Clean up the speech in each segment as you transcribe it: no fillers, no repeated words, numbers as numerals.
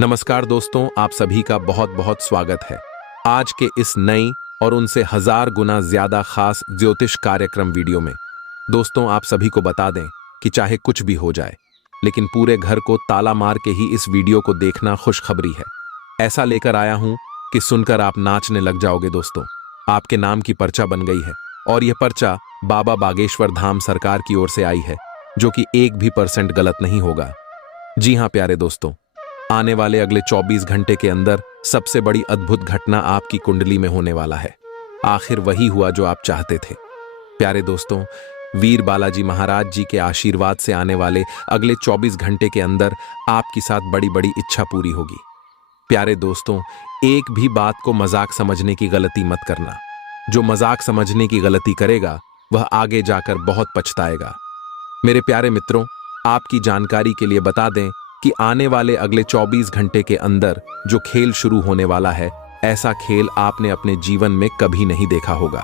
नमस्कार दोस्तों, आप सभी का बहुत बहुत स्वागत है आज के इस नई और उनसे 1000 गुना ज्यादा खास ज्योतिष कार्यक्रम वीडियो में। दोस्तों, आप सभी को बता दें कि चाहे कुछ भी हो जाए, लेकिन पूरे घर को ताला मार के ही इस वीडियो को देखना खुशखबरी है। ऐसा लेकर आया हूं कि सुनकर आप नाचने लग जाओगे। दोस्तों, आपके नाम की पर्चा बन गई है और यह पर्चा बाबा बागेश्वर धाम सरकार की ओर से आई है, जो कि 1% भी गलत नहीं होगा। जी हां प्यारे दोस्तों, आने वाले अगले 24 घंटे के अंदर सबसे बड़ी अद्भुत घटना आपकी कुंडली में होने वाला है। आखिर वही हुआ जो आप चाहते थे। प्यारे दोस्तों, वीर बालाजी महाराज जी के आशीर्वाद से आने वाले अगले 24 घंटे के अंदर आपकी साथ बड़ी बड़ी इच्छा पूरी होगी। प्यारे दोस्तों, एक भी बात को मजाक समझने की गलती मत करना। जो मजाक समझने की गलती करेगा वह आगे जाकर बहुत पछताएगा। मेरे प्यारे मित्रों, आपकी जानकारी के लिए बता दें कि आने वाले अगले 24 घंटे के अंदर जो खेल शुरू होने वाला है, ऐसा खेल आपने अपने जीवन में कभी नहीं देखा होगा।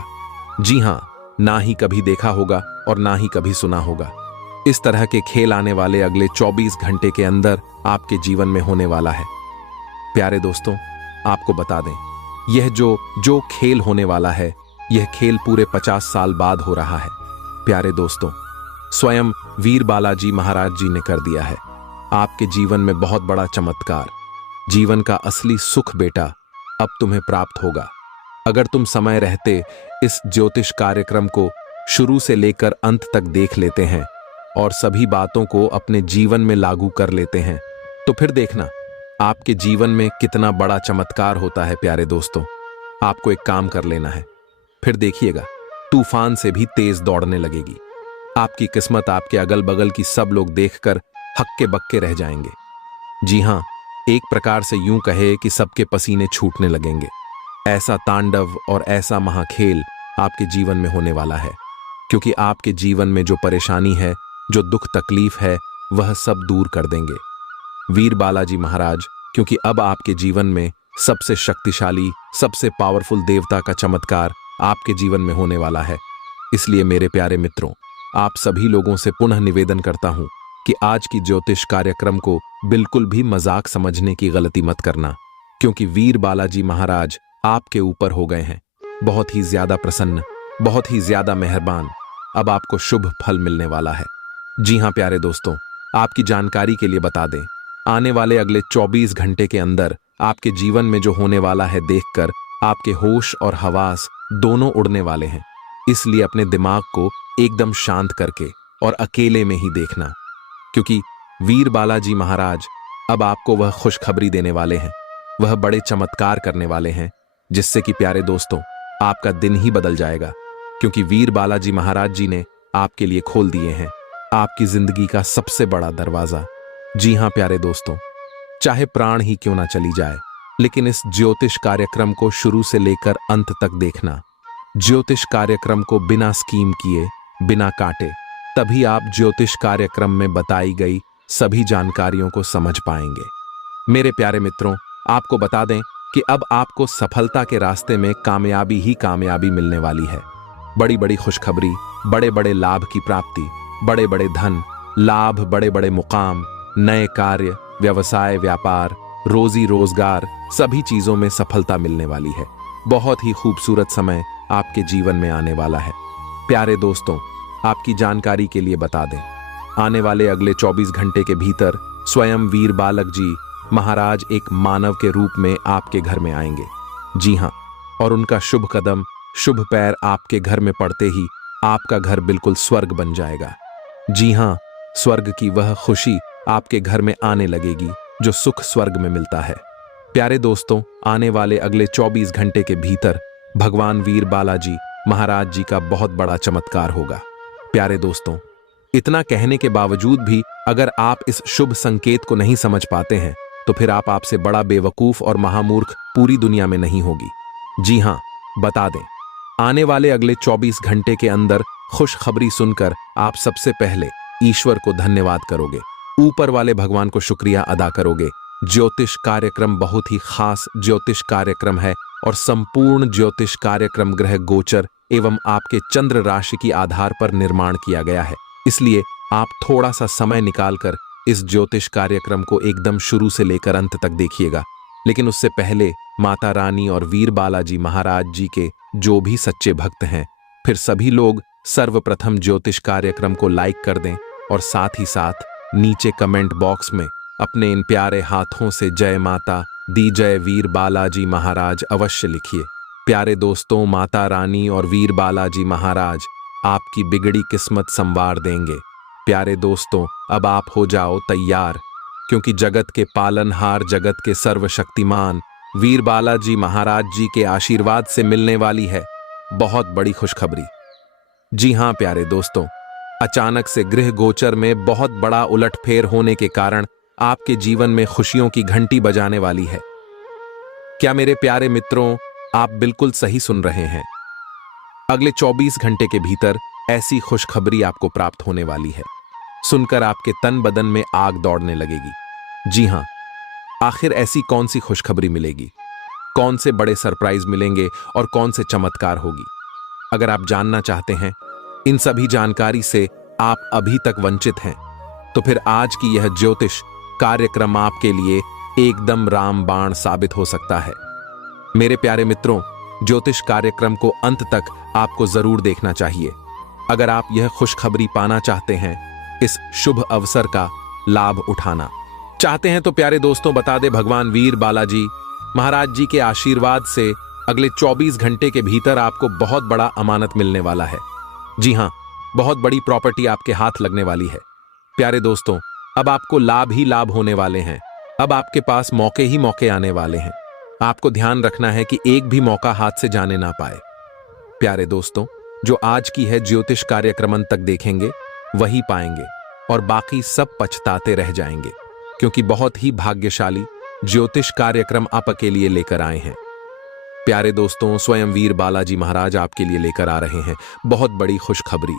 जी हां, ना ही कभी देखा होगा और ना ही कभी सुना होगा। इस तरह के खेल आने वाले अगले 24 घंटे के अंदर आपके जीवन में होने वाला है। प्यारे दोस्तों, आपको बता दें, यह जो खेल होने वाला है, यह खेल पूरे 50 साल बाद हो रहा है। प्यारे दोस्तों, स्वयं वीर बालाजी महाराज जी ने कर दिया है। आपके जीवन में बहुत बड़ा चमत्कार, जीवन का असली सुख बेटा अब तुम्हें प्राप्त होगा। अगर तुम समय रहते इस ज्योतिष कार्यक्रम को शुरू से लेकर अंत तक देख लेते हैं और सभी बातों को अपने जीवन में लागू कर लेते हैं, तो फिर देखना आपके जीवन में कितना बड़ा चमत्कार होता है। प्यारे दोस्तों, आपको एक काम कर लेना है, फिर देखिएगा तूफान से भी तेज दौड़ने लगेगी। आपकी किस्मत आपके अगल बगल की सब लोग देखकर हक्के बक्के रह जाएंगे। जी हां, एक प्रकार से यूं कहे कि सबके पसीने छूटने लगेंगे। ऐसा तांडव और ऐसा महाखेल आपके जीवन में होने वाला है, क्योंकि आपके जीवन में जो परेशानी है, जो दुख तकलीफ है, वह सब दूर कर देंगे वीर बालाजी महाराज। क्योंकि अब आपके जीवन में सबसे शक्तिशाली, सबसे पावरफुल देवता का चमत्कार आपके जीवन में होने वाला है। इसलिए मेरे प्यारे मित्रों, आप सभी लोगों से पुनः निवेदन करता हूं कि आज की ज्योतिष कार्यक्रम को बिल्कुल भी मजाक समझने की गलती मत करना, क्योंकि वीर बालाजी महाराज आपके ऊपर हो गए हैं बहुत ही ज्यादा प्रसन्न, बहुत ही ज्यादा मेहरबान। अब आपको शुभ फल मिलने वाला है। जी हां प्यारे दोस्तों, आपकी जानकारी के लिए बता दें, आने वाले अगले 24 घंटे के अंदर आपके जीवन में जो होने वाला है, देखकर आपके होश और हवास दोनों उड़ने वाले हैं। इसलिए अपने दिमाग को एकदम शांत करके और अकेले में ही देखना, क्योंकि वीर बालाजी महाराज अब आपको वह खुशखबरी देने वाले हैं, वह बड़े चमत्कार करने वाले हैं, जिससे कि प्यारे दोस्तों आपका दिन ही बदल जाएगा। क्योंकि वीर बालाजी महाराज जी ने आपके लिए खोल दिए हैं आपकी जिंदगी का सबसे बड़ा दरवाजा। जी हां प्यारे दोस्तों, चाहे प्राण ही क्यों ना चली जाए, लेकिन इस ज्योतिष कार्यक्रम को शुरू से लेकर अंत तक देखना। ज्योतिष कार्यक्रम को बिना स्कीम किए, बिना काटे, तभी आप ज्योतिष कार्यक्रम में बताई गई सभी जानकारियों को समझ पाएंगे। मेरे प्यारे मित्रों, आपको बता दें कि अब आपको सफलता के रास्ते में कामयाबी ही कामयाबी मिलने वाली है। बड़ी बड़ी खुशखबरी, बड़े बड़े लाभ की प्राप्ति, बड़े बड़े धन लाभ, बड़े बड़े मुकाम, नए कार्य, व्यवसाय, व्यापार, रोजी रोजगार, सभी चीजों में सफलता मिलने वाली है। बहुत ही खूबसूरत समय आपके जीवन में आने वाला है। प्यारे दोस्तों, आपकी जानकारी के लिए बता दें, आने वाले अगले 24 घंटे के भीतर स्वयं वीर बालक जी महाराज एक मानव के रूप में आपके घर में आएंगे। जी हां, और उनका शुभ कदम, शुभ पैर आपके घर में पड़ते ही आपका घर बिल्कुल स्वर्ग बन जाएगा। जी हां, स्वर्ग की वह खुशी आपके घर में आने लगेगी जो सुख स्वर्ग में मिलता है। प्यारे दोस्तों, आने वाले अगले 24 घंटे के भीतर भगवान वीर बालाजी महाराज जी का बहुत बड़ा चमत्कार होगा। प्यारे दोस्तों, इतना कहने के बावजूद भी अगर आप इस शुभ संकेत को नहीं समझ पाते हैं, तो फिर आपसे बड़ा बेवकूफ और महामूर्ख पूरी दुनिया में नहीं होगी। जी हां, बता दें, आने वाले अगले 24 घंटे के अंदर खुशखबरी सुनकर आप सबसे पहले ईश्वर को धन्यवाद करोगे, ऊपर वाले भगवान को शुक्रिया अदा करोगे। ज्योतिष कार्यक्रम बहुत ही खास ज्योतिष कार्यक्रम है और संपूर्ण ज्योतिष कार्यक्रम ग्रह गोचर एवं आपके चंद्र राशि की आधार पर निर्माण किया गया है। इसलिए आप थोड़ा सा समय निकालकर इस ज्योतिष कार्यक्रम को एकदम शुरू से लेकर अंत तक देखिएगा। लेकिन उससे पहले माता रानी और वीर बालाजी महाराज जी के जो भी सच्चे भक्त हैं, फिर सभी लोग सर्वप्रथम ज्योतिष कार्यक्रम को लाइक कर दें और साथ ही साथ नीचे कमेंट बॉक्स में अपने इन प्यारे हाथों से जय माता दी जय वीर बालाजी महाराज अवश्य लिखिए। प्यारे दोस्तों, माता रानी और वीर बालाजी महाराज आपकी बिगड़ी किस्मत संवार देंगे। प्यारे दोस्तों, अब आप हो जाओ तैयार, क्योंकि जगत के पालनहार, जगत के सर्वशक्तिमान वीर बालाजी महाराज जी के आशीर्वाद से मिलने वाली है बहुत बड़ी खुशखबरी। जी हां प्यारे दोस्तों, अचानक से गृह गोचर में बहुत बड़ा उलटफेर होने के कारण आपके जीवन में खुशियों की घंटी बजाने वाली है। क्या मेरे प्यारे मित्रों, आप बिल्कुल सही सुन रहे हैं। अगले 24 घंटे के भीतर ऐसी खुशखबरी आपको प्राप्त होने वाली है, सुनकर आपके तन बदन में आग दौड़ने लगेगी। जी हां, आखिर ऐसी कौन सी खुशखबरी मिलेगी, कौन से बड़े सरप्राइज मिलेंगे और कौन से चमत्कार होगी? अगर आप जानना चाहते हैं इन सभी जानकारी से आप अभी तक वंचित हैं, तो फिर आज की यह ज्योतिष कार्यक्रम आपके लिए एकदम रामबाण साबित हो सकता है। मेरे प्यारे मित्रों, ज्योतिष कार्यक्रम को अंत तक आपको जरूर देखना चाहिए अगर आप यह खुशखबरी पाना चाहते हैं, इस शुभ अवसर का लाभ उठाना चाहते हैं। तो प्यारे दोस्तों, बता दे भगवान वीर बालाजी महाराज जी के आशीर्वाद से अगले 24 घंटे के भीतर आपको बहुत बड़ा अमानत मिलने वाला है। जी हां, बहुत बड़ी प्रॉपर्टी आपके हाथ लगने वाली है। प्यारे दोस्तों, अब आपको लाभ ही लाभ होने वाले हैं। अब आपके पास मौके ही मौके आने वाले हैं। आपको ध्यान रखना है कि एक भी मौका हाथ से जाने ना पाए। प्यारे दोस्तों, जो आज की है ज्योतिष कार्यक्रम तक देखेंगे वही पाएंगे और बाकी सब पछताते रह जाएंगे, क्योंकि बहुत ही भाग्यशाली ज्योतिष कार्यक्रम आपके लिए लेकर आए हैं। प्यारे दोस्तों, स्वयं वीर बालाजी महाराज आपके लिए लेकर आ रहे हैं बहुत बड़ी खुशखबरी।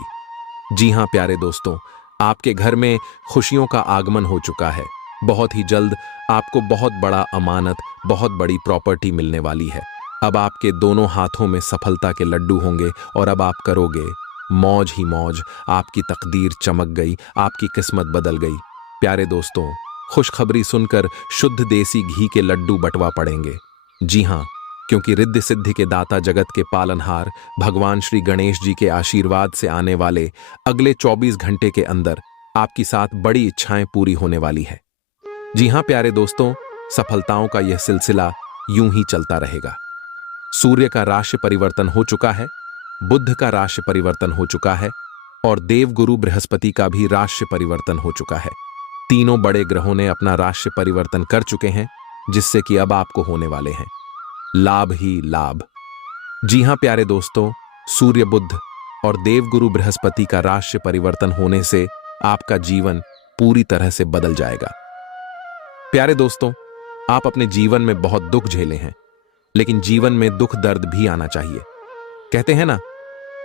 जी हां प्यारे दोस्तों, आपके घर में खुशियों का आगमन हो चुका है। बहुत ही जल्द आपको बहुत बड़ा अमानत, बहुत बड़ी प्रॉपर्टी मिलने वाली है। अब आपके दोनों हाथों में सफलता के लड्डू होंगे और अब आप करोगे मौज ही मौज। आपकी तकदीर चमक गई, आपकी किस्मत बदल गई। प्यारे दोस्तों, खुशखबरी सुनकर शुद्ध देसी घी के लड्डू बंटवा पड़ेंगे। जी हां, क्योंकि रिद्धि सिद्धि के दाता, जगत के पालनहार भगवान श्री गणेश जी के आशीर्वाद से आने वाले अगले 24 घंटे के अंदर आपकी साथ बड़ी इच्छाएं पूरी होने वाली है। जी हां प्यारे दोस्तों, सफलताओं का यह सिलसिला यूं ही चलता रहेगा। सूर्य का राशि परिवर्तन हो चुका है, बुध का राशि परिवर्तन हो चुका है और देवगुरु बृहस्पति का भी राशि परिवर्तन हो चुका है। तीनों बड़े ग्रहों ने अपना राशि परिवर्तन कर चुके हैं, जिससे कि अब आपको होने वाले हैं लाभ ही लाभ। जी हां प्यारे दोस्तों, सूर्य, बुध और देवगुरु बृहस्पति का राशि परिवर्तन होने से आपका जीवन पूरी तरह से बदल जाएगा। प्यारे दोस्तों, आप अपने जीवन में बहुत दुख झेले हैं, लेकिन जीवन में दुख दर्द भी आना चाहिए। कहते हैं ना,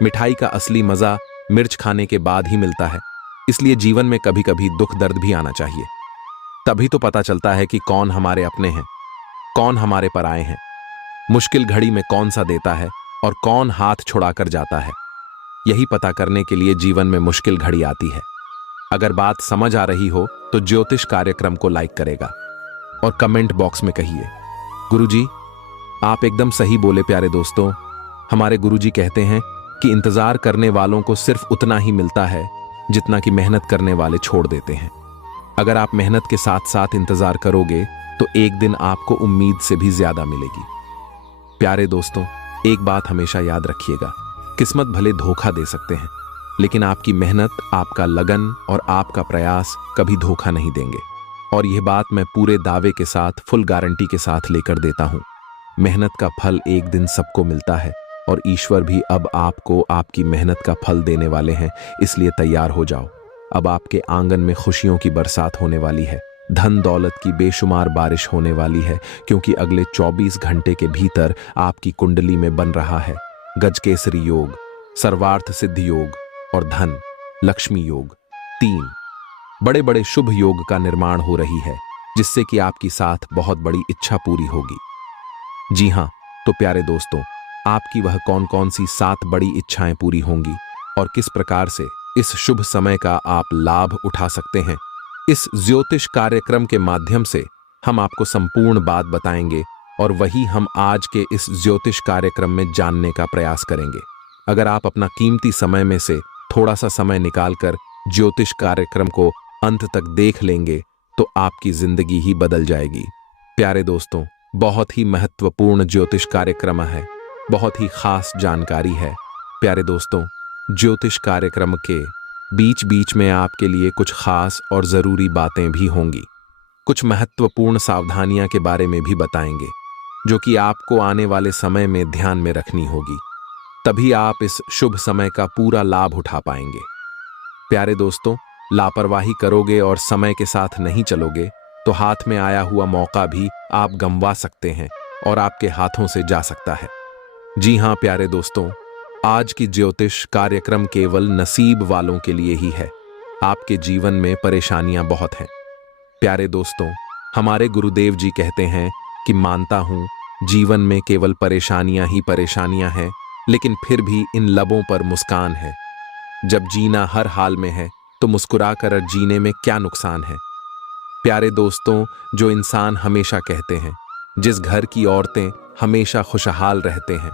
मिठाई का असली मजा मिर्च खाने के बाद ही मिलता है। इसलिए जीवन में कभी कभी दुख दर्द भी आना चाहिए। तभी तो पता चलता है कि कौन हमारे अपने हैं, कौन हमारे पराए हैं, मुश्किल घड़ी में कौन सा देता है और कौन हाथ छुड़ाकर जाता है। यही पता करने के लिए जीवन में मुश्किल घड़ी आती है। अगर बात समझ आ रही हो तो ज्योतिष कार्यक्रम को लाइक करेगा और कमेंट बॉक्स में कहिए, गुरुजी आप एकदम सही बोले। प्यारे दोस्तों, हमारे गुरुजी कहते हैं कि इंतजार करने वालों को सिर्फ उतना ही मिलता है जितना कि मेहनत करने वाले छोड़ देते हैं। अगर आप मेहनत के साथ साथ इंतजार करोगे तो एक दिन आपको उम्मीद से भी ज्यादा मिलेगी। प्यारे दोस्तों, एक बात हमेशा याद रखिएगा, किस्मत भले धोखा दे सकते हैं, लेकिन आपकी मेहनत, आपका लगन और आपका प्रयास कभी धोखा नहीं देंगे। और यह बात मैं पूरे दावे के साथ, फुल गारंटी के साथ लेकर देता हूं। मेहनत का फल एक दिन सबको मिलता है और ईश्वर भी अब आपको आपकी मेहनत का फल देने वाले हैं। इसलिए तैयार हो जाओ। अब आपके आंगन में खुशियों की बरसात होने वाली है, धन दौलत की बेशुमार बारिश होने वाली है, क्योंकि अगले 24 घंटे के भीतर आपकी कुंडली में बन रहा है गजकेसरी योग, सर्वार्थ सिद्धि योग और धन लक्ष्मी योग। 3 बड़े बड़े शुभ योग का निर्माण हो रही है, जिससे कि आपकी साथ बहुत बड़ी इच्छा पूरी होगी। जी हां, तो प्यारे दोस्तों, आपकी वह कौन कौन सी 7 बड़ी इच्छाएं पूरी होंगी और किस प्रकार से इस शुभ समय का आप लाभ उठा सकते हैं, इस ज्योतिष कार्यक्रम के माध्यम से हम आपको संपूर्ण बात बताएंगे और वही हम आज के इस ज्योतिष कार्यक्रम में जानने का प्रयास करेंगे। अगर आप अपना कीमती समय में से थोड़ा सा समय निकालकर ज्योतिष कार्यक्रम को अंत तक देख लेंगे तो आपकी जिंदगी ही बदल जाएगी। प्यारे दोस्तों, बहुत ही महत्वपूर्ण ज्योतिष कार्यक्रम है, बहुत ही खास जानकारी है। प्यारे दोस्तों, ज्योतिष कार्यक्रम के बीच बीच में आपके लिए कुछ खास और जरूरी बातें भी होंगी। कुछ महत्वपूर्ण सावधानियां के बारे में भी बताएंगे जो कि आपको आने वाले समय में ध्यान में रखनी होगी, तभी आप इस शुभ समय का पूरा लाभ उठा पाएंगे। प्यारे दोस्तों, लापरवाही करोगे और समय के साथ नहीं चलोगे तो हाथ में आया हुआ मौका भी आप गंवा सकते हैं और आपके हाथों से जा सकता है। जी हां प्यारे दोस्तों, आज की ज्योतिष कार्यक्रम केवल नसीब वालों के लिए ही है। आपके जीवन में परेशानियां बहुत हैं। प्यारे दोस्तों, हमारे गुरुदेव जी कहते हैं कि मानता हूं जीवन में केवल परेशानियां ही परेशानियां हैं, लेकिन फिर भी इन लबों पर मुस्कान है। जब जीना हर हाल में है तो मुस्कुराकर जीने में क्या नुकसान है। प्यारे दोस्तों, जो इंसान हमेशा कहते हैं, जिस घर की औरतें हमेशा खुशहाल रहते हैं,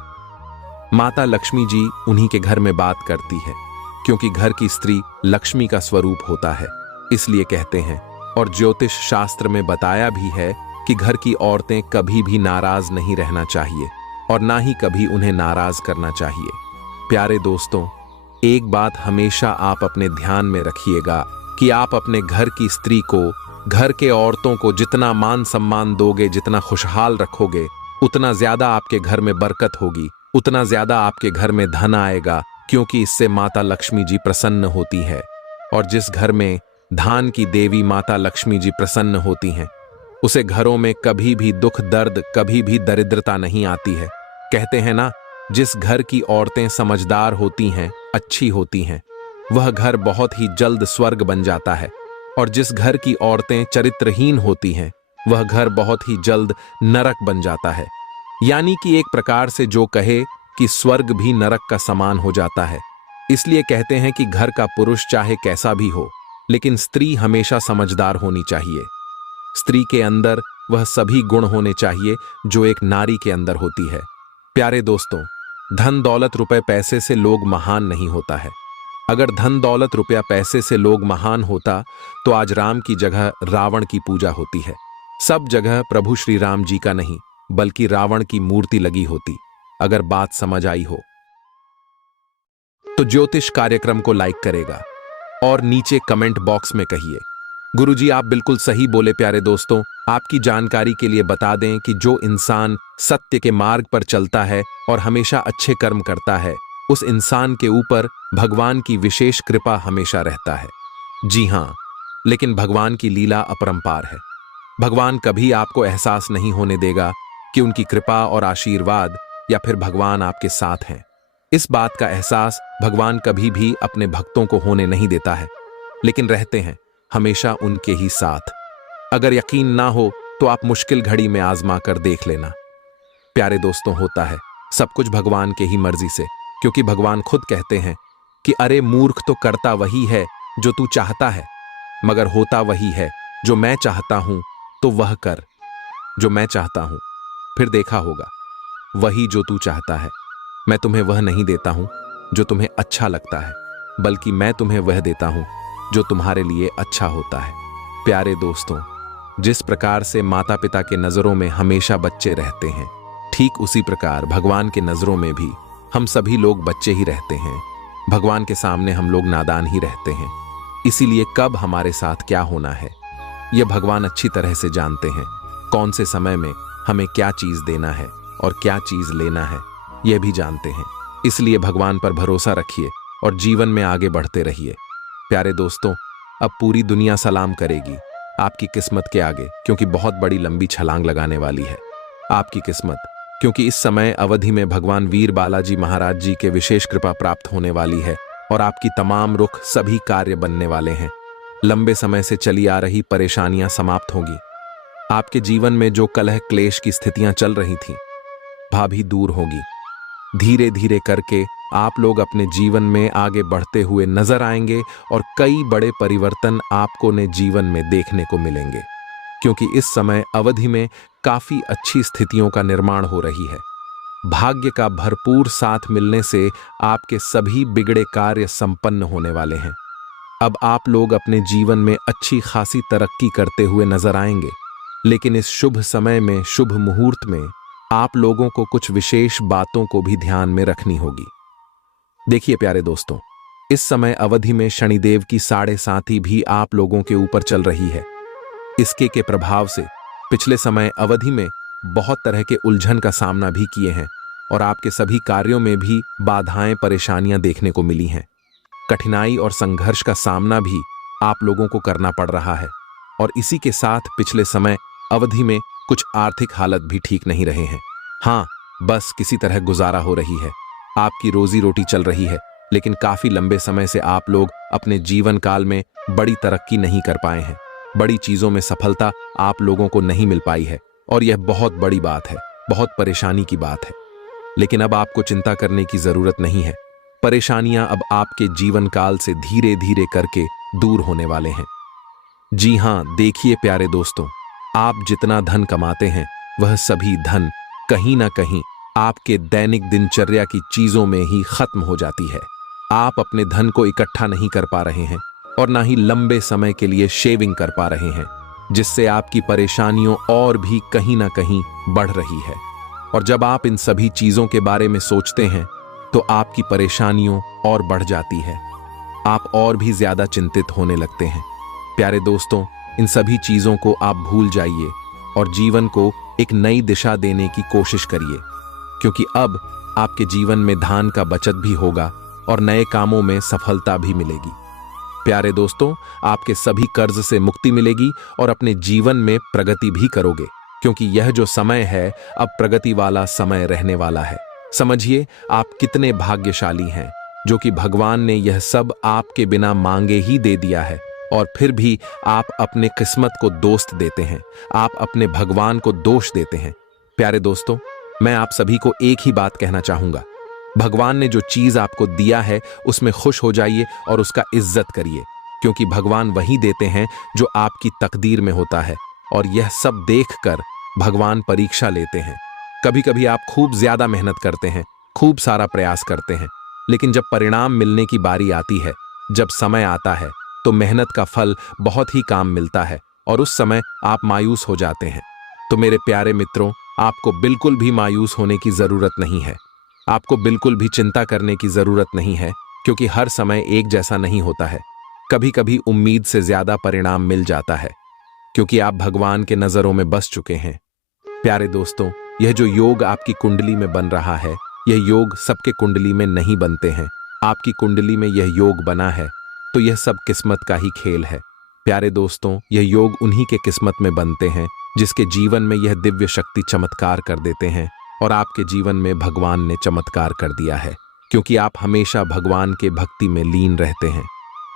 माता लक्ष्मी जी उन्हीं के घर में बात करती है, क्योंकि घर की स्त्री लक्ष्मी का स्वरूप होता है, इसलिए कहते हैं। और ज्योतिष शास्त्र में बताया भी है कि घर की औरतें कभी भी नाराज नहीं रहना चाहिए और ना ही कभी उन्हें नाराज करना चाहिए। प्यारे दोस्तों, एक बात हमेशा आप अपने ध्यान में रखिएगा कि आप अपने घर की स्त्री को, घर के औरतों को जितना मान सम्मान दोगे, जितना खुशहाल रखोगे, उतना ज्यादा आपके घर में बरकत होगी, उतना ज्यादा आपके घर में धन आएगा, क्योंकि इससे माता लक्ष्मी जी प्रसन्न होती है। और जिस घर में धान की देवी माता लक्ष्मी जी प्रसन्न होती हैं, उसे घरों में कभी भी दुख दर्द, कभी भी दरिद्रता नहीं आती है। कहते हैं ना, जिस घर की औरतें समझदार होती हैं, अच्छी होती हैं, वह घर बहुत ही जल्द स्वर्ग बन जाता है। और जिस घर की औरतें चरित्रहीन होती हैं, वह घर बहुत ही जल्द नरक बन जाता है। यानी कि एक प्रकार से जो कहे कि स्वर्ग भी नरक का समान हो जाता है। इसलिए कहते हैं कि घर का पुरुष चाहे कैसा भी हो, लेकिन स्त्री हमेशा समझदार होनी चाहिए। स्त्री के अंदर वह सभी गुण होने चाहिए जो एक नारी के अंदर होती है। प्यारे दोस्तों, धन दौलत रुपए पैसे से लोग महान नहीं होता है। अगर धन दौलत रुपया पैसे से लोग महान होता तो आज राम की जगह रावण की पूजा होती है। सब जगह प्रभु श्री राम जी का नहीं बल्कि रावण की मूर्ति लगी होती। अगर बात समझ आई हो तो ज्योतिष कार्यक्रम को लाइक करेगा और नीचे कमेंट बॉक्स में कहिए, गुरुजी आप बिल्कुल सही बोले। प्यारे दोस्तों, आपकी जानकारी के लिए बता दें कि जो इंसान सत्य के मार्ग पर चलता है और हमेशा अच्छे कर्म करता है, उस इंसान के ऊपर भगवान की विशेष कृपा हमेशा रहता है। जी हाँ, लेकिन भगवान की लीला अपरंपार है। भगवान कभी आपको एहसास नहीं होने देगा कि उनकी कृपा और आशीर्वाद या फिर भगवान आपके साथ हैं। इस बात का एहसास भगवान कभी भी अपने भक्तों को होने नहीं देता है, लेकिन रहते हैं हमेशा उनके ही साथ। अगर यकीन ना हो तो आप मुश्किल घड़ी में आजमा कर देख लेना। प्यारे दोस्तों, होता है सब कुछ भगवान के ही मर्जी से, क्योंकि भगवान खुद कहते हैं कि अरे मूर्ख, तो करता वही है जो तू चाहता है, मगर होता वही है जो मैं चाहता हूं, तो वह कर जो मैं चाहता हूं, फिर देखा होगा वही जो तू चाहता है। मैं तुम्हें वह नहीं देता हूं जो तुम्हें अच्छा लगता है, बल्कि मैं तुम्हें वह देता हूं जो तुम्हारे लिए अच्छा होता है। प्यारे दोस्तों, जिस प्रकार से माता पिता के नजरों में हमेशा बच्चे रहते हैं, ठीक उसी प्रकार भगवान के नजरों में भी हम सभी लोग बच्चे ही रहते हैं। भगवान के सामने हम लोग नादान ही रहते हैं। इसीलिए कब हमारे साथ क्या होना है, यह भगवान अच्छी तरह से जानते हैं। कौन से समय में हमें क्या चीज देना है और क्या चीज लेना है, यह भी जानते हैं। इसलिए भगवान पर भरोसा रखिए और जीवन में आगे बढ़ते रहिए। प्यारे दोस्तों, अब पूरी दुनिया सलाम करेगी आपकी किस्मत के आगे, क्योंकि बहुत बड़ी लंबी छलांग लगाने वाली है आपकी किस्मत, क्योंकि इस समय अवधि में भगवान वीर बालाजी महाराज जी के विशेष कृपा प्राप्त होने वाली है और आपकी तमाम रुख सभी कार्य बनने वाले हैं। लंबे समय से चली आ रही परेशानियां समाप्त होंगी। आपके जीवन में जो कलह क्लेश की स्थितियां चल रही थीं, भाभी दूर होगी। धीरे धीरे करके आप लोग अपने जीवन में आगे बढ़ते हुए नजर आएंगे और कई बड़े परिवर्तन आपको ने जीवन में देखने को मिलेंगे, क्योंकि इस समय अवधि में काफी अच्छी स्थितियों का निर्माण हो रही है। भाग्य का भरपूर साथ मिलने से आपके सभी बिगड़े कार्य संपन्न होने वाले हैं। अब आप लोग अपने जीवन में अच्छी खासी तरक्की करते हुए नजर आएंगे, लेकिन इस शुभ समय में, शुभ मुहूर्त में आप लोगों को कुछ विशेष बातों को भी ध्यान में रखनी होगी। देखिए प्यारे दोस्तों, इस समय अवधि में शनिदेव की 7.5 भी आप लोगों के ऊपर चल रही है। इसके के प्रभाव से पिछले समय अवधि में बहुत तरह के उलझन का सामना भी किए हैं और आपके सभी कार्यों में भी बाधाएं, परेशानियां देखने को मिली हैं। कठिनाई और संघर्ष का सामना भी आप लोगों को करना पड़ रहा है और इसी के साथ पिछले समय अवधि में कुछ आर्थिक हालत भी ठीक नहीं रहे हैं। हाँ, बस किसी तरह गुजारा हो रही है, आपकी रोजी रोटी चल रही है, लेकिन काफी लंबे समय से आप लोग अपने जीवन काल में बड़ी तरक्की नहीं कर पाए हैं। बड़ी चीजों में सफलता आप लोगों को नहीं मिल पाई है और यह बहुत बड़ी बात है, बहुत परेशानी की बात है। लेकिन अब आपको चिंता करने की जरूरत नहीं है। परेशानियां अब आपके जीवन काल से धीरे धीरे करके दूर होने वाले हैं। जी हां, देखिए प्यारे दोस्तों, आप जितना धन कमाते हैं वह सभी धन कहीं ना कहीं आपके दैनिक दिनचर्या की चीजों में ही खत्म हो जाती है। आप अपने धन को इकट्ठा नहीं कर पा रहे हैं और ना ही लंबे समय के लिए शेविंग कर पा रहे हैं, जिससे आपकी परेशानियों और भी कहीं ना कहीं बढ़ रही है। और जब आप इन सभी चीजों के बारे में सोचते हैं तो आपकी परेशानियों और बढ़ जाती है, आप और भी ज्यादा चिंतित होने लगते हैं। प्यारे दोस्तों, इन सभी चीजों को आप भूल जाइए और जीवन को एक नई दिशा देने की कोशिश करिए, क्योंकि अब आपके जीवन में धन का बचत भी होगा और नए कामों में सफलता भी मिलेगी। प्यारे दोस्तों, आपके सभी कर्ज से मुक्ति मिलेगी और अपने जीवन में प्रगति भी करोगे, क्योंकि यह जो समय है अब प्रगति वाला समय रहने वाला है। समझिए आप कितने भाग्यशाली हैं, जो कि भगवान ने यह सब आपके बिना मांगे ही दे दिया है और फिर भी आप अपने किस्मत को दोस्त देते हैं, आप अपने भगवान को दोष देते हैं। प्यारे दोस्तों, मैं आप सभी को एक ही बात कहना चाहूंगा, भगवान ने जो चीज आपको दिया है उसमें खुश हो जाइए और उसका इज्जत करिए, क्योंकि भगवान वही देते हैं जो आपकी तकदीर में होता है और यह सब देखकर भगवान परीक्षा लेते हैं। कभी कभी आप खूब ज्यादा मेहनत करते हैं, खूब सारा प्रयास करते हैं, लेकिन जब परिणाम मिलने की बारी आती है, जब समय आता है, तो मेहनत का फल बहुत ही काम मिलता है और उस समय आप मायूस हो जाते हैं। तो मेरे प्यारे मित्रों, आपको बिल्कुल भी मायूस होने की जरूरत नहीं है, आपको बिल्कुल भी चिंता करने की जरूरत नहीं है, क्योंकि हर समय एक जैसा नहीं होता है। कभी कभी उम्मीद से ज्यादा परिणाम मिल जाता है, क्योंकि आप भगवान के नजरों में बस चुके हैं। प्यारे दोस्तों, यह जो योग आपकी कुंडली में बन रहा है, यह योग सबके कुंडली में नहीं बनते हैं। आपकी कुंडली में यह योग बना है तो यह सब किस्मत का ही खेल है। प्यारे दोस्तों, यह योग उन्हीं के किस्मत में बनते हैं जिसके जीवन में यह दिव्य शक्ति चमत्कार कर देते हैं, और आपके जीवन में भगवान ने चमत्कार कर दिया है, क्योंकि आप हमेशा भगवान के भक्ति में लीन रहते हैं,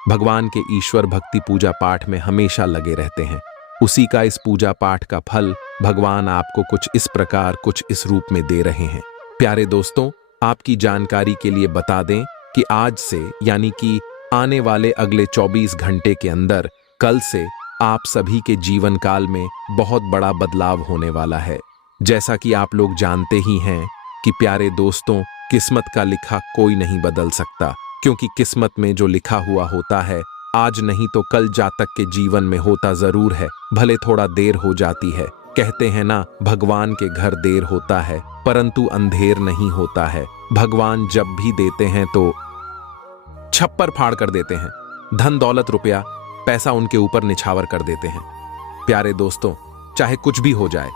भगवान के ईश्वर भक्ति पूजा पाठ में हमेशा लगे रहते हैं। उसी का इस पूजा पाठ का फल भगवान आपको कुछ इस प्रकार, कुछ इस रूप में दे रहे हैं। प्यारे दोस्तों, आपकी जानकारी के लिए बता दें कि आज से, यानी कि आने वाले अगले 24 घंटे के अंदर, कल से आप सभी के जीवन काल में बहुत बड़ा बदलाव होने वाला है। जैसा कि आप लोग जानते ही हैं कि प्यारे दोस्तों, किस्मत का लिखा कोई नहीं बदल सकता, क्योंकि किस्मत में जो लिखा हुआ होता है, आज नहीं तो कल जातक के जीवन में होता जरूर है, भले थोड़ा देर हो जाती है। कहते हैं ना, भगवान के घर देर होता है परंतु अंधेर नहीं होता है। भगवान जब भी देते हैं तो छप्पर फाड़ कर देते हैं, धन दौलत रुपया पैसा उनके ऊपर निछावर कर देते हैं। प्यारे दोस्तों, चाहे कुछ भी हो जाए,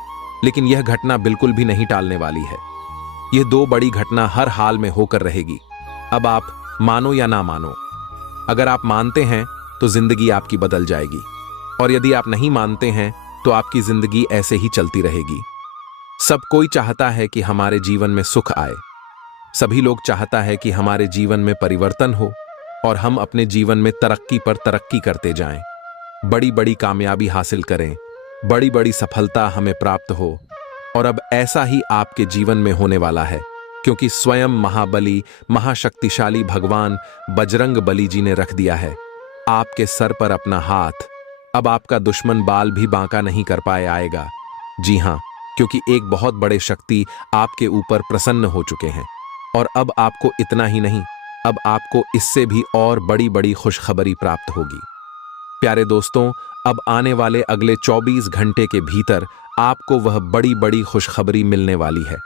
लेकिन यह घटना बिल्कुल भी नहीं टालने वाली है। यह दो बड़ी घटना हर हाल में होकर रहेगी। अब आप मानो या ना मानो, अगर आप मानते हैं तो जिंदगी आपकी बदल जाएगी, और यदि आप नहीं मानते हैं तो आपकी जिंदगी ऐसे ही चलती रहेगी। सब कोई चाहता है कि हमारे जीवन में सुख आए, सभी लोग चाहता है कि हमारे जीवन में परिवर्तन हो और हम अपने जीवन में तरक्की पर तरक्की करते जाएं, बड़ी बड़ी कामयाबी हासिल करें, बड़ी बड़ी सफलता हमें प्राप्त हो। और अब ऐसा ही आपके जीवन में होने वाला है, क्योंकि स्वयं महाबली महाशक्तिशाली भगवान बजरंग बली जी ने रख दिया है आपके सर पर अपना हाथ। अब आपका दुश्मन बाल भी बांका नहीं कर पाए आएगा। जी हां, क्योंकि एक बहुत बड़े शक्ति आपके ऊपर प्रसन्न हो चुके हैं। और अब आपको इतना ही नहीं, अब आपको इससे भी और बड़ी बड़ी खुशखबरी प्राप्त होगी। प्यारे दोस्तों, अब आने वाले अगले 24 घंटे के भीतर आपको वह बड़ी बड़ी खुशखबरी मिलने वाली है।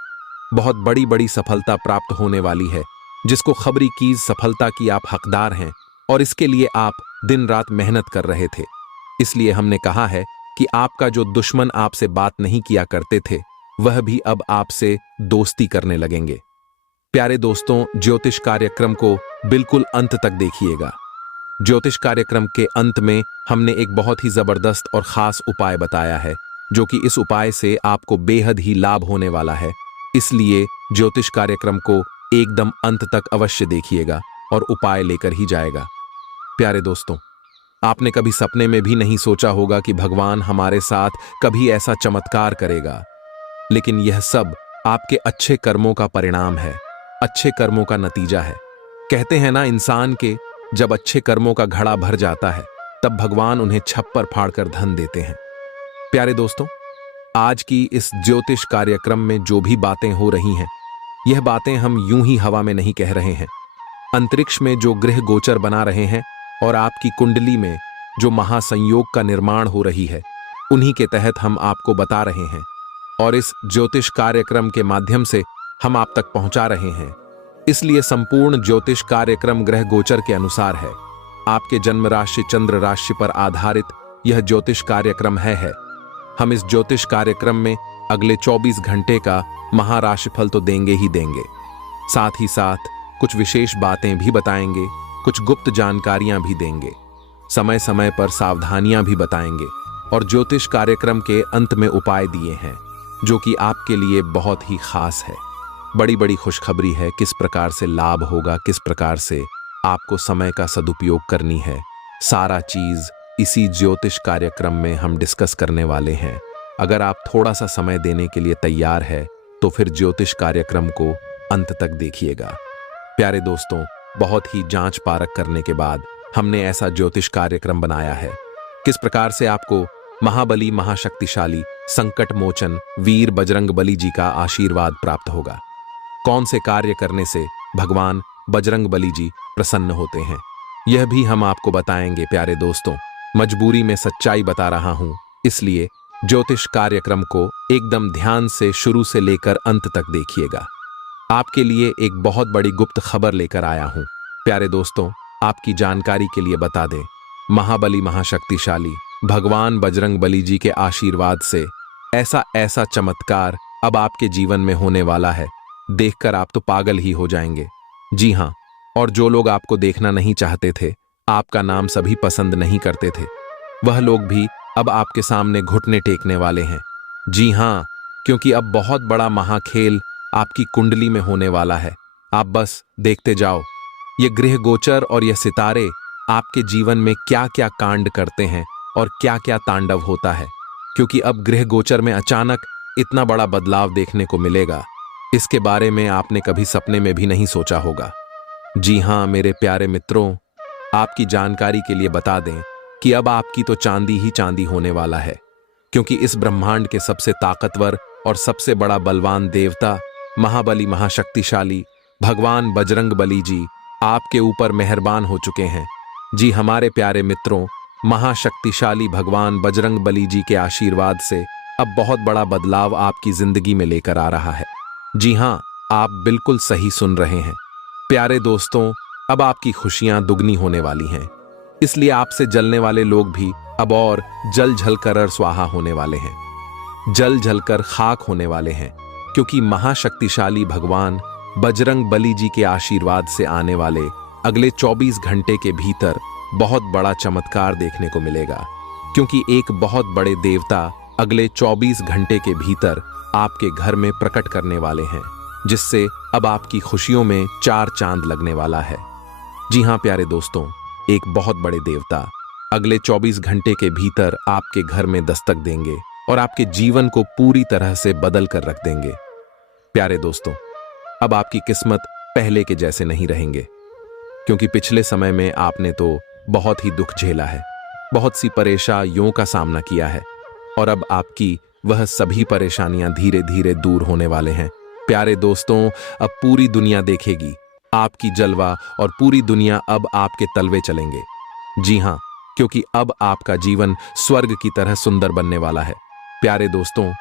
बहुत बड़ी बड़ी सफलता प्राप्त होने वाली है, जिसको खबरी की सफलता की आप हकदार हैं और इसके लिए आप दिन रात मेहनत कर रहे थे। इसलिए हमने कहा है कि आपका जो दुश्मन आपसे बात नहीं किया करते थे, वह भी अब आपसे दोस्ती करने लगेंगे। प्यारे दोस्तों, ज्योतिष कार्यक्रम को बिल्कुल अंत तक देखिएगा। ज्योतिष कार्यक्रम के अंत में हमने एक बहुत ही जबरदस्त और खास उपाय बताया है, जो कि इस उपाय से आपको बेहद ही लाभ होने वाला है। इसलिए ज्योतिष कार्यक्रम को एकदम अंत तक अवश्य देखिएगा और उपाय लेकर ही जाएगा। प्यारे दोस्तों, आपने कभी सपने में भी नहीं सोचा होगा कि भगवान हमारे साथ कभी ऐसा चमत्कार करेगा, लेकिन यह सब आपके अच्छे कर्मों का परिणाम है, अच्छे कर्मों का नतीजा है। कहते हैं ना, इंसान के जब अच्छे कर्मों का घड़ा भर जाता है, तब भगवान उन्हें छप्पर फाड़कर धन देते हैं। प्यारे दोस्तों, आज की इस ज्योतिष कार्यक्रम में जो भी बातें हो रही हैं, यह बातें हम यूं ही हवा में नहीं कह रहे हैं। अंतरिक्ष में जो ग्रह गोचर बना रहे हैं और आपकी कुंडली में जो महासंयोग का निर्माण हो रही है, उन्हीं के तहत हम आपको बता रहे हैं और इस ज्योतिष कार्यक्रम के माध्यम से हम आप तक पहुंचा रहे हैं। इसलिए संपूर्ण ज्योतिष कार्यक्रम ग्रह गोचर के अनुसार है। आपके जन्म राशि चंद्र राशि पर आधारित यह ज्योतिष कार्यक्रम है। हम इस ज्योतिष कार्यक्रम में अगले 24 घंटे का महाराशिफल तो देंगे ही देंगे, साथ ही साथ कुछ विशेष बातें भी बताएंगे, कुछ गुप्त जानकारियां भी देंगे, समय समय पर सावधानियां भी बताएंगे और ज्योतिष कार्यक्रम के अंत में उपाय दिए हैं, जो कि आपके लिए बहुत ही खास है। बड़ी बड़ी खुशखबरी है, किस प्रकार से लाभ होगा, किस प्रकार से आपको समय का सदुपयोग करनी है, सारा चीज इसी ज्योतिष कार्यक्रम में हम डिस्कस करने वाले हैं। अगर आप थोड़ा सा समय देने के लिए तैयार है तो फिर ज्योतिष कार्यक्रम को अंत तक देखिएगा। प्यारे दोस्तों, बहुत ही जांच परख करने के बाद हमने ऐसा ज्योतिष कार्यक्रम बनाया है, किस प्रकार से आपको महाबली महाशक्तिशाली संकट मोचन वीर बजरंग बली जी का आशीर्वाद प्राप्त होगा। कौन से कार्य करने से भगवान बजरंग बली जी प्रसन्न होते हैं, यह भी हम आपको बताएंगे। प्यारे दोस्तों, मजबूरी में सच्चाई बता रहा हूं, इसलिए ज्योतिष कार्यक्रम को एकदम ध्यान से शुरू से लेकर अंत तक देखिएगा। आपके लिए एक बहुत बड़ी गुप्त खबर लेकर आया हूं। प्यारे दोस्तों, आपकी जानकारी के लिए बता दें, महाबली महाशक्तिशाली भगवान बजरंग बली जी के आशीर्वाद से ऐसा ऐसा चमत्कार अब आपके जीवन में होने वाला है, देखकर आप तो पागल ही हो जाएंगे। जी हां, और जो लोग आपको देखना नहीं चाहते थे, आपका नाम सभी पसंद नहीं करते थे, वह लोग भी अब आपके सामने घुटने टेकने वाले हैं। जी हां, क्योंकि अब बहुत बड़ा महाखेल आपकी कुंडली में होने वाला है। आप बस देखते जाओ, ये गृह गोचर और ये सितारे आपके जीवन में क्या क्या कांड करते हैं और क्या क्या तांडव होता है, क्योंकि अब गृह गोचर में अचानक इतना बड़ा बदलाव देखने को मिलेगा। इसके बारे में आपने कभी सपने में भी नहीं सोचा होगा। जी हां मेरे प्यारे मित्रों, आपकी जानकारी के लिए बता दें कि अब आपकी तो चांदी ही चांदी होने वाला है, क्योंकि इस ब्रह्मांड के सबसे ताकतवर और सबसे बड़ा बलवान देवता महाबली महाशक्तिशाली भगवान बजरंग बली जी आपके ऊपर मेहरबान हो चुके हैं। जी हमारे प्यारे मित्रों, महाशक्तिशाली भगवान बजरंग बली जी के आशीर्वाद से अब बहुत बड़ा बदलाव आपकी जिंदगी में लेकर आ रहा है। जी हां, आप बिल्कुल सही सुन रहे हैं। प्यारे दोस्तों, अब आपकी खुशियां दुगनी होने वाली हैं, इसलिए आपसे जलने वाले लोग भी अब और जल जलकर स्वाहा होने वाले हैं, जल जलकर खाक होने वाले हैं, क्योंकि महाशक्तिशाली भगवान बजरंग बली जी के आशीर्वाद से आने वाले अगले 24 घंटे के भीतर बहुत बड़ा चमत्कार देखने को मिलेगा। क्योंकि एक बहुत बड़े देवता अगले 24 घंटे के भीतर आपके घर में प्रकट करने वाले हैं, जिससे अब आपकी खुशियों में 4 चांद लगने वाला है। जी हां प्यारे दोस्तों, एक बहुत बड़े देवता अगले 24 घंटे के भीतर आपके घर में दस्तक देंगे और आपके जीवन को पूरी तरह से बदल कर रख देंगे। प्यारे दोस्तों, अब आपकी किस्मत पहले के जैसे नहीं रहेंगे, क्योंकि पिछले समय में आपने तो बहुत ही दुख झेला है, बहुत सी परेशानियों का सामना किया है, और अब आपकी वह सभी परेशानियां धीरे धीरे दूर होने वाले हैं। प्यारे दोस्तों, अब पूरी दुनिया देखेगी आपकी जलवा, और पूरी दुनिया अब आपके तलवे चलेंगे। जी हाँ, क्योंकि अब आपका जीवन स्वर्ग की तरह सुंदर बनने वाला है। प्यारे दोस्तों,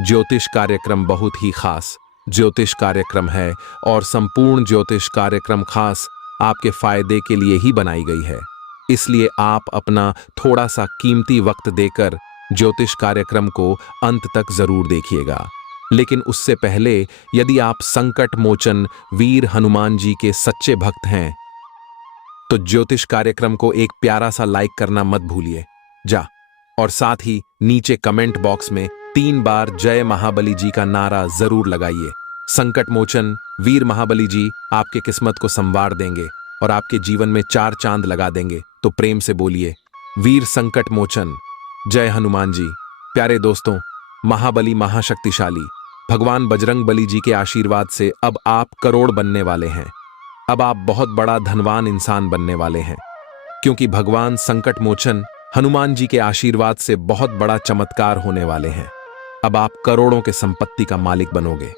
ज्योतिष कार्यक्रम बहुत ही खास ज्योतिष कार्यक्रम है, और संपूर्ण ज्योतिष कार्यक्रम खास आपके फायदे के लिए ही बनाई गई है। इसलिए आप अपना थोड़ा सा कीमती वक्त देकर ज्योतिष कार्यक्रम को अंत तक जरूर देखिएगा। लेकिन उससे पहले, यदि आप संकट मोचन वीर हनुमान जी के सच्चे भक्त हैं, तो ज्योतिष कार्यक्रम को एक प्यारा सा लाइक करना मत भूलिए और साथ ही नीचे कमेंट बॉक्स में 3 बार जय महाबली जी का नारा जरूर लगाइए। संकट मोचन वीर महाबली जी आपके किस्मत को संवार देंगे और आपके जीवन में 4 चांद लगा देंगे। तो प्रेम से बोलिए, वीर संकट मोचन, जय हनुमान जी। प्यारे दोस्तों, महाबली महाशक्तिशाली भगवान बजरंग बली जी के आशीर्वाद से अब आप करोड़ बनने वाले हैं। अब आप बहुत बड़ा धनवान इंसान बनने वाले हैं, क्योंकि भगवान संकट मोचन हनुमान जी के आशीर्वाद से बहुत बड़ा चमत्कार होने वाले हैं। अब आप करोड़ों के संपत्ति का मालिक बनोगे।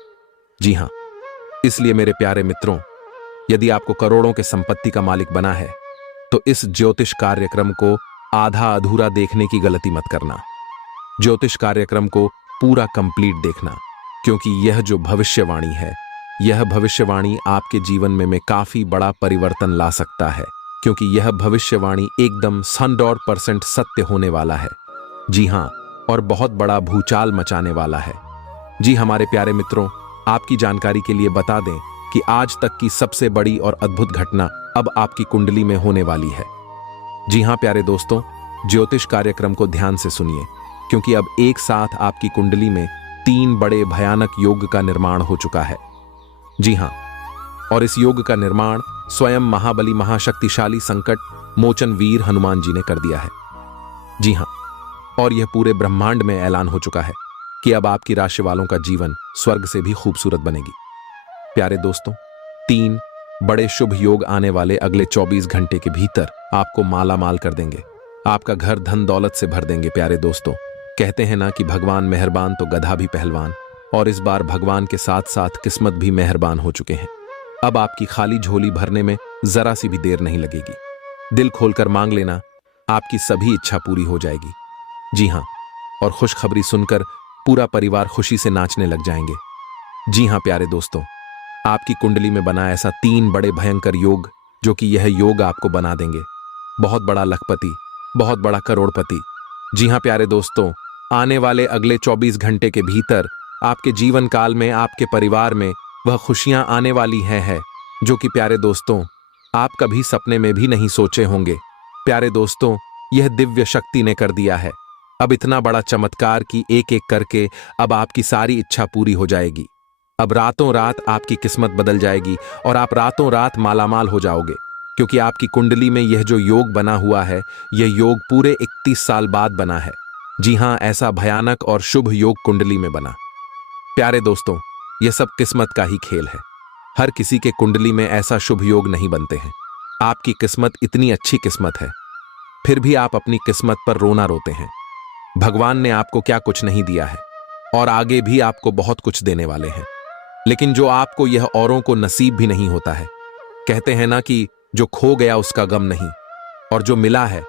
जी हां, इसलिए मेरे प्यारे मित्रों, यदि आपको करोड़ों के संपत्ति का मालिक बना है, तो इस ज्योतिष कार्यक्रम को आधा अधूरा देखने की गलती मत करना। ज्योतिष कार्यक्रम को पूरा कंप्लीट देखना, क्योंकि यह जो भविष्यवाणी है, यह भविष्यवाणी आपके जीवन में काफी बड़ा परिवर्तन ला सकता है, क्योंकि यह भविष्यवाणी एकदम 100% सत्य होने वाला है। जी हां, और बहुत बड़ा भूचाल मचाने वाला है। जी हमारे प्यारे मित्रों, आपकी जानकारी के लिए बता दें कि आज तक की सबसे बड़ी और अद्भुत घटना अब आपकी कुंडली में होने वाली है। जी हां प्यारे दोस्तों, ज्योतिष कार्यक्रम को ध्यान से सुनिए, क्योंकि अब एक साथ आपकी कुंडली में 3 बड़े भयानक योग का निर्माण हो चुका है। जी हां, और इस योग का निर्माण स्वयं महाबली महाशक्तिशाली संकट मोचन वीर हनुमान जी ने कर दिया है। जी हां, और यह पूरे ब्रह्मांड में ऐलान हो चुका है कि अब आपकी राशि वालों का जीवन स्वर्ग से भी खूबसूरत बनेगी। प्यारे दोस्तों, 3 बड़े शुभ योग आने वाले अगले 24 घंटे के भीतर आपको माला माल कर देंगे, आपका घर धन दौलत से भर देंगे। प्यारे दोस्तों, कहते हैं ना कि भगवान मेहरबान तो गधा भी पहलवान, और इस बार भगवान के साथ साथ किस्मत भी मेहरबान हो चुके हैं। अब आपकी खाली झोली भरने में जरा सी भी देर नहीं लगेगी। दिल खोलकर मांग लेना, आपकी सभी इच्छा पूरी हो जाएगी। जी हां, और खुशखबरी सुनकर पूरा परिवार खुशी से नाचने लग जाएंगे। जी हां प्यारे दोस्तों, आपकी कुंडली में बना ऐसा 3 बड़े भयंकर योग, जो कि यह योग आपको बना देंगे बहुत बड़ा लखपति, बहुत बड़ा करोड़पति। जी हां प्यारे दोस्तों, आने वाले अगले 24 घंटे के भीतर आपके जीवन काल में, आपके परिवार में वह खुशियां आने वाली है जो कि प्यारे दोस्तों आप कभी सपने में भी नहीं सोचे होंगे। प्यारे दोस्तों, यह दिव्य शक्ति ने कर दिया है अब इतना बड़ा चमत्कार कि एक एक करके अब आपकी सारी इच्छा पूरी हो जाएगी। अब रातों रात आपकी किस्मत बदल जाएगी और आप रातों रात मालामाल हो जाओगे, क्योंकि आपकी कुंडली में यह जो योग बना हुआ है, यह योग पूरे 31 साल बाद बना है। जी हां, ऐसा भयानक और शुभ योग कुंडली में बना। प्यारे दोस्तों, यह सब किस्मत का ही खेल है। हर किसी के कुंडली में ऐसा शुभ योग नहीं बनते हैं। आपकी किस्मत इतनी अच्छी किस्मत है, फिर भी आप अपनी किस्मत पर रोना रोते हैं। भगवान ने आपको क्या कुछ नहीं दिया है, और आगे भी आपको बहुत कुछ देने वाले हैं, लेकिन जो आपको यह औरों को नसीब भी नहीं होता है। कहते हैं ना कि जो खो गया उसका गम नहीं, और जो मिला है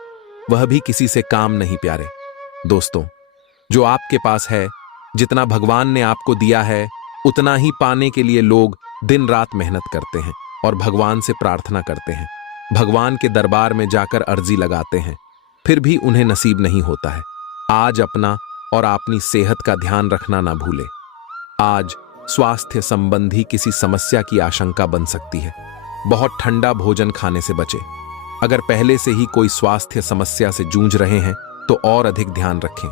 वह भी किसी से काम नहीं। प्यारे दोस्तों, जो आपके पास है, जितना भगवान ने आपको दिया है, उतना ही पाने के लिए लोग दिन रात मेहनत करते हैं और भगवान से प्रार्थना करते हैं, भगवान के दरबार में जाकर अर्जी लगाते हैं, फिर भी उन्हें नसीब नहीं होता है। आज अपना और अपनी सेहत का ध्यान रखना ना भूले। आज स्वास्थ्य संबंधी किसी समस्या की आशंका बन सकती है। बहुत ठंडा भोजन खाने से बचे। अगर पहले से ही कोई स्वास्थ्य समस्या से जूझ रहे हैं तो और अधिक ध्यान रखें।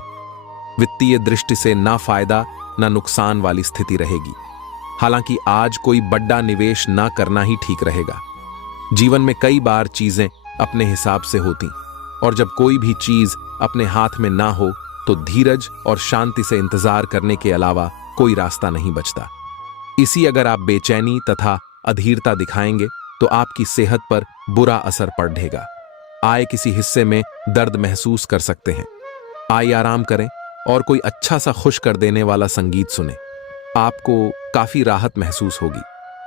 वित्तीय दृष्टि से ना फायदा ना नुकसान वाली स्थिति रहेगी। हालांकि आज कोई बड़ा निवेश ना करना ही ठीक रहेगा। जीवन में कई बार चीजें अपने हिसाब से होती, और जब कोई भी चीज अपने हाथ में ना हो तो धीरज और शांति से इंतजार करने के अलावा कोई रास्ता नहीं बचता। इसी अगर आप बेचैनी तथा अधीरता दिखाएंगे तो आपकी सेहत पर बुरा असर पड़ेगा। आय किसी हिस्से में दर्द महसूस कर सकते हैं। आइए आराम करें और कोई अच्छा सा खुश कर देने वाला संगीत सुने। आपको काफी राहत महसूस होगी।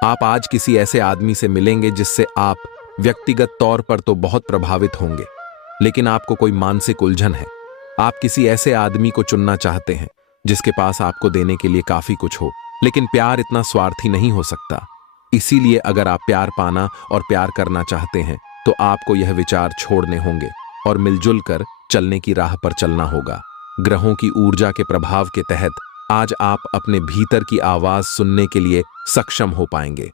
आप आज किसी ऐसे आदमी से मिलेंगे जिससे आप व्यक्तिगत तौर पर तो बहुत प्रभावित होंगे, लेकिन आपको कोई मानसिक उलझन है। आप किसी ऐसे आदमी को चुनना चाहते हैं जिसके पास आपको देने के लिए काफी कुछ हो, लेकिन प्यार इतना स्वार्थी नहीं हो सकता। इसीलिए अगर आप प्यार पाना और प्यार करना चाहते हैं तो आपको यह विचार छोड़ने होंगे और मिलजुल कर चलने की राह पर चलना होगा। ग्रहों की ऊर्जा के प्रभाव के तहत आज आप अपने भीतर की आवाज सुनने के लिए सक्षम हो पाएंगे।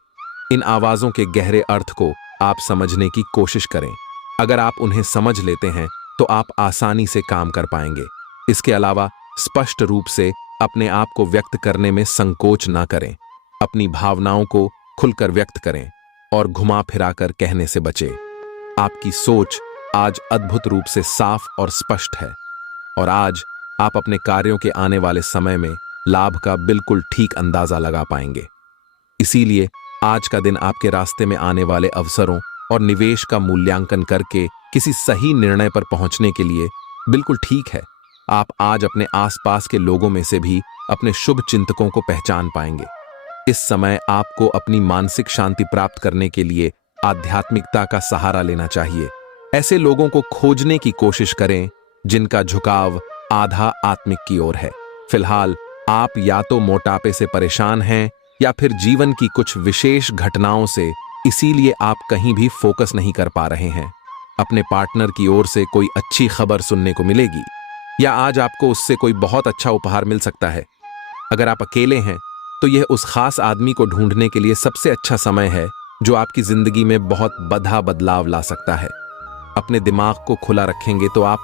इन आवाजों के गहरे अर्थ को आप समझने की कोशिश करें। अगर आप उन्हें समझ लेते हैं तो आप आसानी से काम कर पाएंगे। इसके अलावा स्पष्ट रूप से अपने आप को व्यक्त करने में संकोच ना करें। अपनी भावनाओं को खुलकर व्यक्त करें और घुमा फिरा कर कहने से बचें। आपकी सोच आज अद्भुत रूप से साफ और स्पष्ट है और आज आप अपने कार्यों के आने वाले समय में लाभ का बिल्कुल ठीक अंदाजा लगा पाएंगे। इसीलिए आज का दिन आपके रास्ते में आने वाले अवसरों और निवेश का मूल्यांकन करके किसी सही निर्णय पर पहुंचने के लिए बिल्कुल ठीक है। आप आज अपने आसपास के लोगों में से भी अपने शुभ चिंतकों को पहचान पाएंगे। इस समय आपको अपनी मानसिक शांति प्राप्त करने के लिए आध्यात्मिकता का सहारा लेना चाहिए। ऐसे लोगों को खोजने की कोशिश करें जिनका झुकाव आधा आत्मिक की ओर है। फिलहाल आप या तो मोटापे से परेशान हैं या फिर जीवन की कुछ विशेष घटनाओं से, इसीलिए आप कहीं भी फोकस नहीं कर पा रहे हैं। अपने पार्टनर की ओर से कोई अच्छी खबर सुनने को मिलेगी या आज आपको उससे कोई बहुत अच्छा उपहार मिल सकता है। अगर आप अकेले हैं तो यह उस खास आदमी को ढूंढने के लिए सबसे अच्छा समय है जो आपकी जिंदगी में बहुत बड़ा बदलाव ला सकता है। अपने दिमाग को खुला रखेंगे तो आप